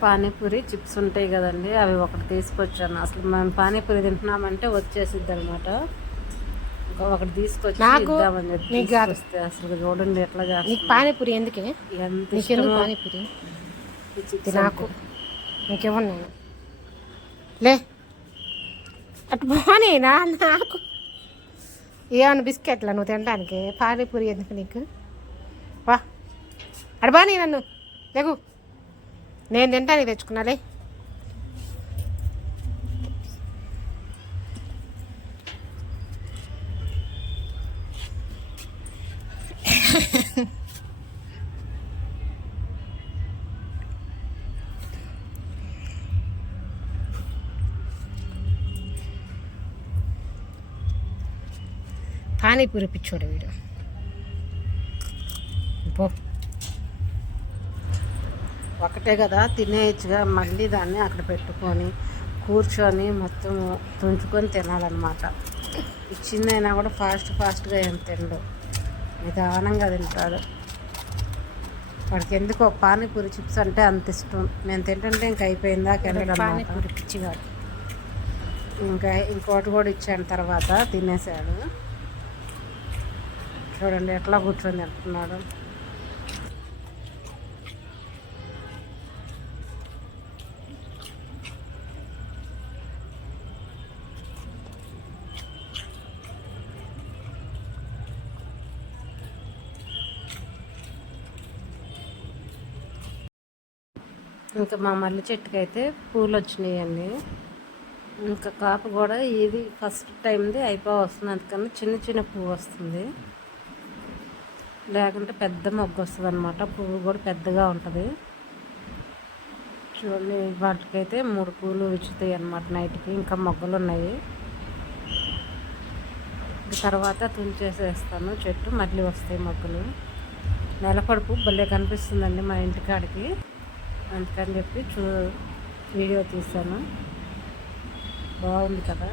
Panipuri chips ఉంటాయి కదండి, అవి ఒకటి తీసుకొచ్చాను. అసలు మనం పానీపూరి తింటున్నామంటే వచ్చేసిద్ది అనమాట. ఒకటి తీసుకొచ్చి ఇద్దామని చెప్పి వస్తే అసలు చూడండి ఎట్లా చేస్తాను. పానీపూరి ఎందుకే ఎంత ఇష్టమో పానీపూరి నాకు నీకేమన్నా నేను లే అటు బానేనా నాకు ఏమన్నా బిస్కెట్లా నువ్వు తినడానికి? పానీపూరి ఎందుకు నీకు? వా అటు బానే నన్ను లేకు, నేను తింటానికి తెచ్చుకున్నాలే. పానీపూరి పిచ్చోడు వీడు. ఒకటే కదా తినేయచ్చుగా, మళ్ళీ దాన్ని అక్కడ పెట్టుకొని కూర్చొని మొత్తం తుంచుకొని తినాలన్నమాట. ఇచ్చిందైనా కూడా ఫాస్ట్గా ఏం తినడు, నిదానంగా తింటాడు. వాడికి ఎందుకో పానీపూరి చిప్స్ అంటే అంత ఇష్టం. నేను తింటుంటే ఇంక అయిపోయిందా పానీపూరి పిచ్చిగాడు. ఇంకా ఇంకోటి కూడా ఇచ్చాను, తర్వాత తినేసాడు. చూడండి ఎట్లా కూర్చొని తింటున్నాడు. ఇంకా మా మల్లె చెట్టుకి అయితే పూలు వచ్చినాయండి. ఇంకా కాపు కూడా ఇది ఫస్ట్ టైంది వస్తుంది, అందుకని చిన్న పువ్వు వస్తుంది. లేకుంటే పెద్ద మొగ్గు వస్తుంది అనమాట. పువ్వు కూడా పెద్దగా ఉంటుంది. చూడండి వాటికైతే 3 పూలు విచ్చుతాయి అన్నమాట నైట్కి. ఇంకా మొగ్గలు ఉన్నాయి. తర్వాత తుంచేసేస్తాను చెట్టు, మళ్ళీ వస్తాయి మొగ్గలు. నెలపడుపు భలే కనిపిస్తుందండి మా ఇంటికాడికి, అందుకని చెప్పి వీడియో తీశాను. బాగుంది కదా.